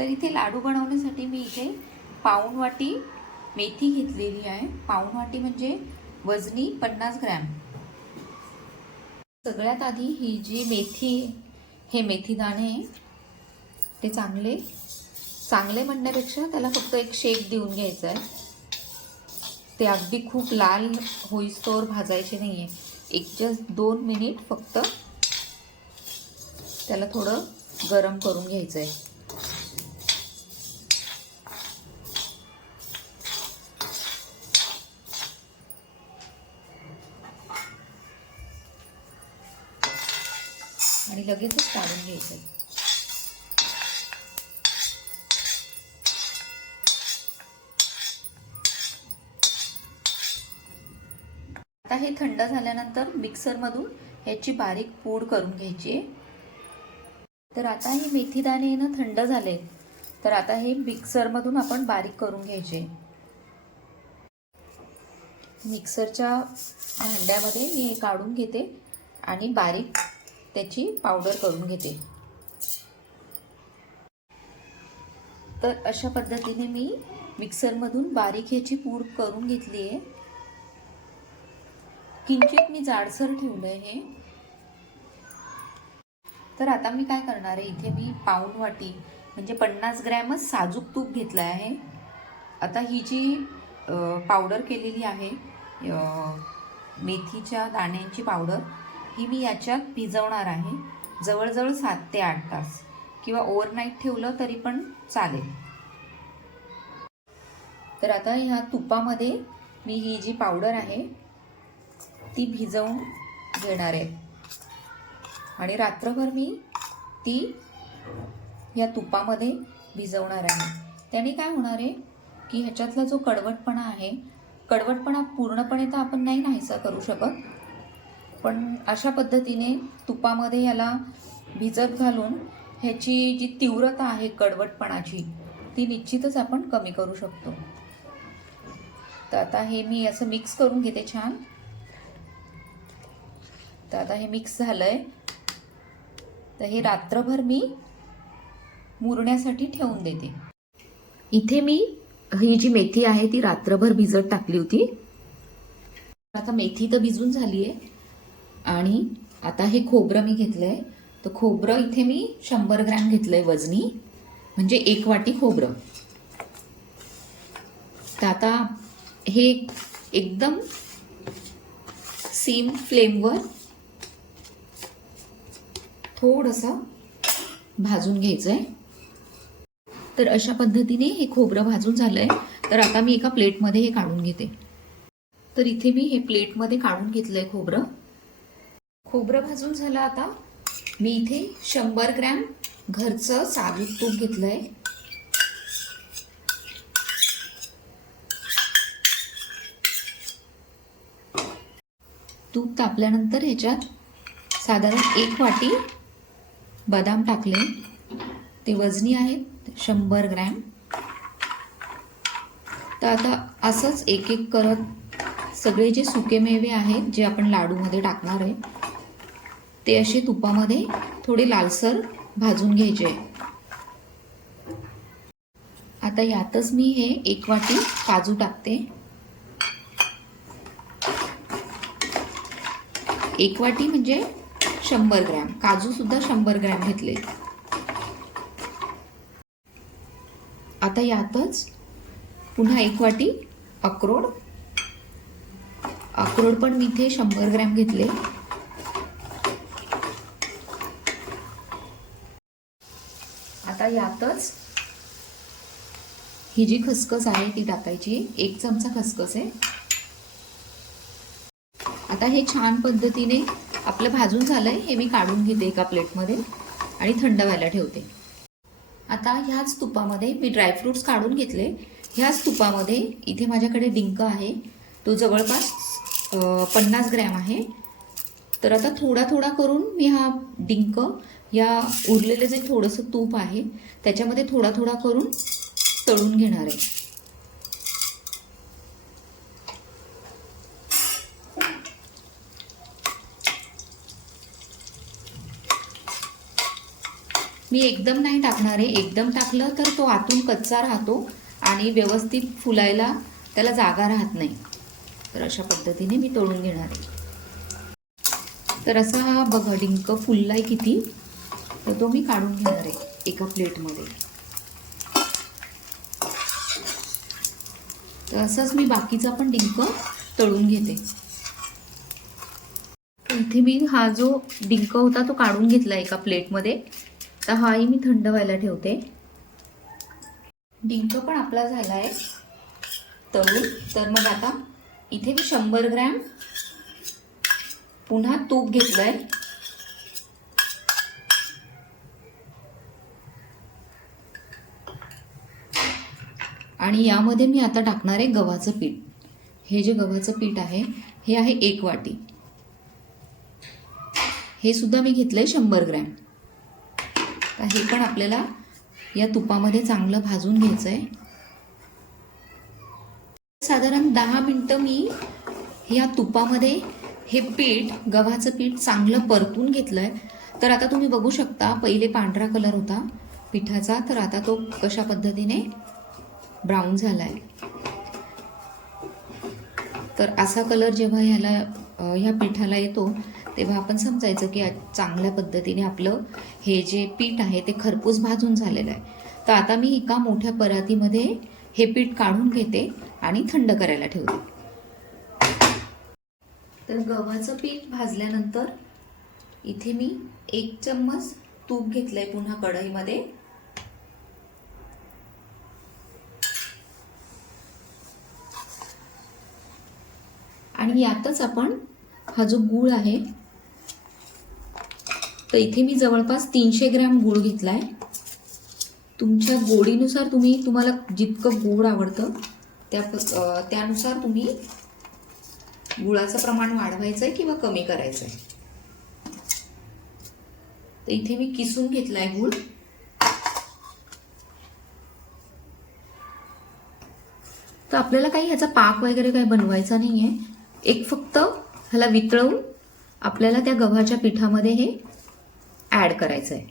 तर इथे लाडू बनवण्यासाठी मी इथे पाऊण वाटी मेथी घेतलेली आहे. पाऊण वाटी म्हणजे वजनी 50 ग्रॅम. सगळ्यात आधी ही जी मेथी, हे मेथी दाणे ते चांगले म्हणण्यापेक्षा त्याला फक्त एक शेक देऊन घ्यायचा आहे. ते अगदी खूप लाल होईस्तोवर भाजायचे नाही आहे. एक जस्ट 2 मिनिट फक्त त्याला थोडं गरम करून घ्यायचं आहे. आणि लगेचच काढून घ्यायचं आहे. आता हे थंड झाल्यानंतर मिक्सरमधून ह्याची बारीक पूड करून घ्यायची आहे. तर आता हे मेथी दाणे ना थंड झाले, तर आता हे मिक्सरमधून आपण बारीक करून घ्यायचे. मिक्सरच्या भांड्यामध्ये मी हे काढून घेते आणि बारीक त्याची पावडर करून घेते. तर अशा पद्धतीने मी मिक्सरमधून बारीक ह्याची पूड करून घेतली आहे. किंचित मी जाडसर ठेवलंय हे. तर आता मी काय करणार आहे, इथे मी पाऊण वाटी म्हणजे 50 ग्रॅमच साजूक तूप घेतलं आहे. आता ही जी पावडर केलेली आहे मेथीच्या दाण्यांची पावडर, ही मी याच्यात भिजवणार आहे जवळजवळ 7 ते 8 तास, किंवा ओव्हरनाईट ठेवलं तरी पण चालेल. तर आता ह्या तुपामध्ये मी ही जी पावडर आहे ती भिजवून घेणार आहे आणि रात्रभर मी ती या तुपामध्ये भिजवणार आहे. त्याने काय होणार आहे की ह्याच्यातला जो कडवटपणा आहे, कडवटपणा पूर्णपणे तर आपण नाहीसा करू शकत, पण अशा पद्धतीने तुपामध्ये याला भिजत घालून ह्याची जी तीव्रता आहे कडवटपणाची ती निश्चितच आपण कमी करू शकतो. तर आता हे मी असं मिक्स करून घेते छान. तर आता हे मिक्स झालंय. तर हे रात्रभर मी मुरण्यासाठी ठेवून देते. इथे मी ही जी मेथी आहे ती रात्रभर भिजत टाकली होती. आता मेथी तर भिजून झाली आहे आणि आता हे खोबरं मी घेतलंय. तर खोबरं इथे मी 100 ग्रॅम घेतलंय वजनी, म्हणजे 1 वाटी खोबरं. तर आता हे एकदम सिम फ्लेमवर थोडंसं भाजून घ्यायचंय. तर अशा पद्धतीने हे खोबरं भाजून झालंय. तर आता मी एका प्लेटमध्ये हे काढून घेते. तर इथे मी हे प्लेटमध्ये काढून घेतलंय खोबरं. खोबरं भाजून झालं. आता मी इथे 100 ग्रॅम घरचं साजूक तूप घेतलंय. तूप तापल्यानंतर ह्याच्यात साधारण 1 वाटी बदाम टाकले. ते वजनी आहेत 100 ग्रॅम. तर आता असंच एक एक करत सगळे जे सुकेमेवे आहेत जे आपण लाडूमध्ये टाकणार आहे ते असे तुपामध्ये थोडे लालसर भाजून घ्यायचे. आता यातच मी हे 1 वाटी काजू टाकते. 1 वाटी म्हणजे 100 ग्रॅम. काजू सुद्धा 100 ग्रॅम घेतले. आता यातच पुन्हा 1 वाटी अक्रोड पण मी इथे 100 ग्रॅम घेतले. आता यातच ही जी खसखस आहे ती टाकायची. 1 चमचा खसखस आहे. आता हे छान पद्धतीने आपलं भाजून झालंय. हे मी काढून घेते एका प्लेटमध्ये आणि थंड व्हायला ठेवते. आता ह्याच तुपामध्ये मी ड्रायफ्रूट्स काढून घेतले. ह्याच तुपामध्ये इथे माझ्याकडे डिंक आहे, तो जवळपास 50 ग्रॅम आहे. तर आता थोडा थोडा करून मी हा डिंक या उरलेले जे थोडंसं तूप आहे त्याच्यामध्ये थोडा थोडा करून तळून घेणार आहे. मी एकदम नाही टाकणार आहे. एकदम टाकलं तर तो आतून कच्चा राहतो आणि व्यवस्थित फुलायला त्याला जागा राहत नाही. तर अशा पद्धतीने मी तळून घेणार आहे. तर असा हा बघा डिंक फुललाय किती, तर तो मी काढून घेणार आहे एका प्लेटमध्ये. तर असंच मी बाकीचा पण डिंक तळून घेते. इथे मी हा जो डिंक होता तो काढून घेतला एका प्लेटमध्ये. तर हाही मी थंड व्हायला ठेवते. डिंक पण आपला झाला आहे तळून. तर मग आता इथे मी 100 ग्रॅम पुन्हा तूप घेतलंय. आणि यामध्ये मी आता टाकणार आहे गव्हाचं पीठ. हे जे गव्हाचं पीठ आहे हे आहे 1 वाटी. हे सुद्धा मी घेतलंय 100 ग्रॅम. तर हे पण आपल्याला या तुपामध्ये चांगलं भाजून घ्यायचं आहे. साधारण 10 मिनिटं मी या तुपामध्ये हे पीठ, गव्हाचं पीठ चांगलं परतून घेतलंय. तर आता तुम्ही बघू शकता पहिले पांढरा कलर होता पिठाचा, तर आता तो कशा पद्धतीने ब्राऊन झालाय. तर असा कलर जेव्हा ह्या पिठाला येतो तेव्हा आपण समजायचं की चांगल्या पद्धतीने आपलं हे जे पीठ आहे ते खरपूस भाजून झालेलं आहे. तर आता मी एका मोठ्या परातीमध्ये हे पीठ काढून घेते आणि थंड करायला ठेवते. तर गव्हाचं पीठ भाजल्यानंतर इथे मी 1 चम्मच तूप घेतलंय पुन्हा कढईमध्ये. आणि यातच आपण हा जो गूळ आहे, तर इथे मी जवळपास 300 ग्रॅम गूळ घेतलाय. तुमच्या गोडीनुसार तुम्हाला जितकं गोड आवडतं त्यानुसार तुम्ही गुळाचं प्रमाण वाढवायचं आहे किंवा कमी करायचं आहे. तर इथे मी किसून घेतलाय गूळ. तर आपल्याला काही ह्याचा पाक वगैरे काही बनवायचा नाहीये. एक फक्त ह्याला वितळवून आपल्याला त्या गव्हाच्या पिठामध्ये हे ऍड करायचं आहे.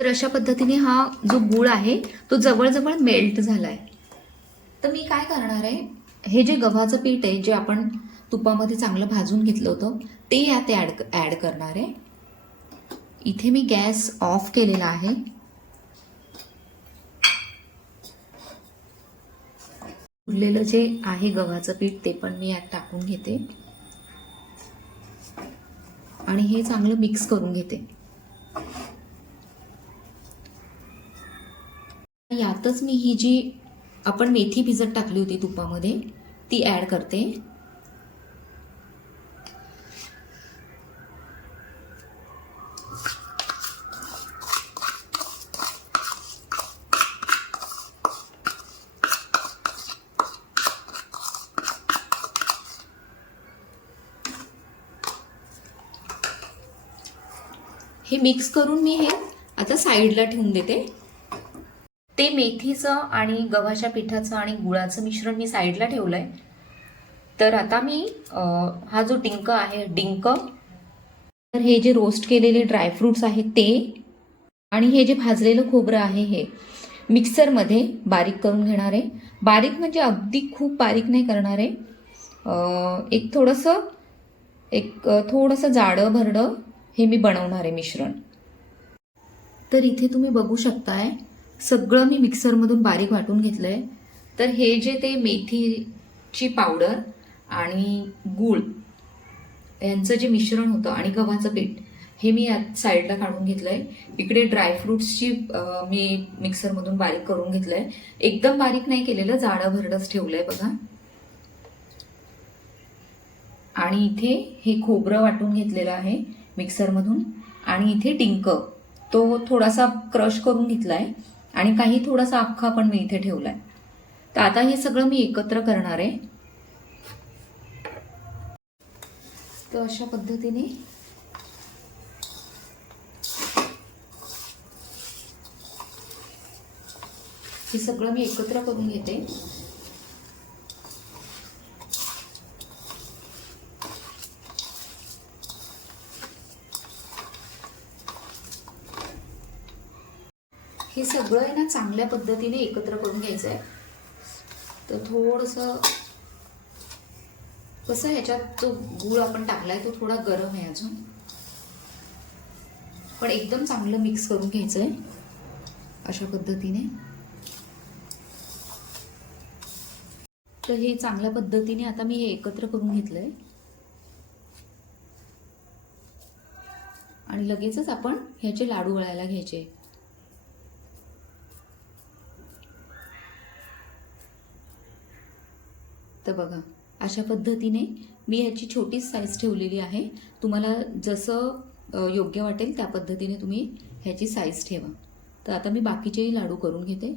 तर अशा पद्धतीने हा जो गूळ आहे तो जवळजवळ मेल्ट झालाय. तर मी काय करणार आहे, हे जे गव्हाचं पीठ आहे जे आपण तुपामध्ये चांगलं भाजून घेतलं होतं ते यात ऍड करणार आहे. इथे मी गॅस ऑफ केलेला आहे. उरलेलं जे आहे गव्हाचं पीठ ते पण मी यात टाकून घेते आणि हे चांगलं मिक्स करून घेते. यातच मी ही जी आपण मेथी भिजत टाकली होती तुपामध्ये ती ऍड करते. हे मिक्स करून मी हे आता साईडला ठेवून देते. ते मेथीचं आणि गव्हाच्या पिठाचं आणि गुळाचं मिश्रण मी साईडला ठेवलंय. तर आता मी हा जो डिंक आहे तर हे जे रोस्ट केलेले ड्रायफ्रुट्स आहेत ते आणि हे जे भाजलेलं खोबरं आहे हे मिक्सरमध्ये बारीक करून घेणार आहे. बारीक म्हणजे अगदी खूप बारीक नाही करणार आहे. एक थोडंसं जाडं भरडं हे मी बनवणार आहे मिश्रण. तर इथे तुम्ही बघू शकताय सगळं मी मिक्सरमधून बारीक वाटून घेतलंय. तर हे जे ते मेथीची पावडर आणि गूळ यांचं जे मिश्रण होतं आणि गव्हाचं पीठ हे मी यात साईडला काढून घेतलंय. इकडे ड्रायफ्रुट्सची मी मिक्सरमधून बारीक करून घेतलंय. एकदम बारीक नाही केलेलं, जाडं भरडच ठेवलंय बघा. आणि इथे हे खोबरं वाटून घेतलेलं आहे मिक्सरमधून आणि इथे डिंक तो थोडासा क्रश करून घेतलाय आणि काही थोडासा अख्खा पण मी इथे ठेवलाय. तर आता हे सगळं मी एकत्र करणार आहे. तर अशा पद्धतीने हे सगळं मी एकत्र करून घेते. हे सगळं आहे ना चांगल्या पद्धतीने एकत्र करून घ्यायचं आहे. तर थोडंसं कसं ह्याच्यात जो गूळ आपण टाकलाय तो थोडा गरम आहे अजून, पण एकदम चांगलं मिक्स करून घ्यायचं आहे अशा पद्धतीने. तर हे चांगल्या पद्धतीने आता मी हे एकत्र करून घेतलंय आणि लगेचच आपण ह्याचे लाडू वळायला घ्यायचे. तर बघा अशा पद्धतीने मी ह्याची छोटी साईज ठेवलेली आहे. तुम्हाला जसं योग्य वाटेल त्या पद्धतीने तुम्ही ह्याची साईज ठेवा. तर आता मी बाकीचेही लाडू करून घेते.